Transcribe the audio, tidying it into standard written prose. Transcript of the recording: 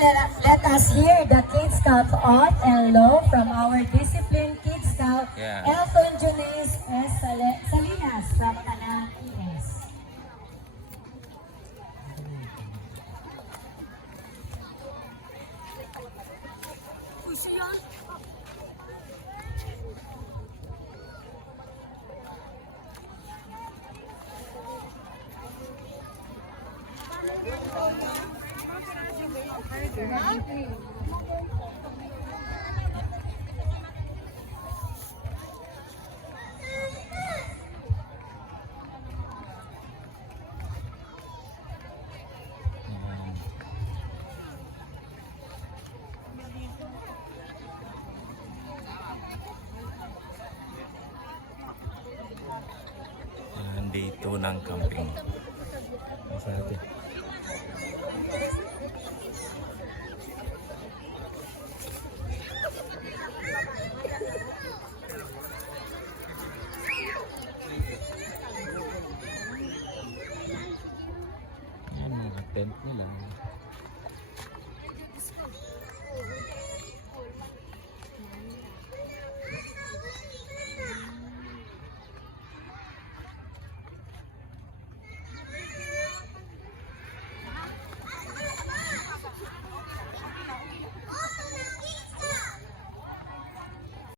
let us hear the Kid Scout on and low from our disciplined Kid Scout, Yeah. Elton Junes S. Salinas from Tanang ES. Dito ng camping. Sa atin.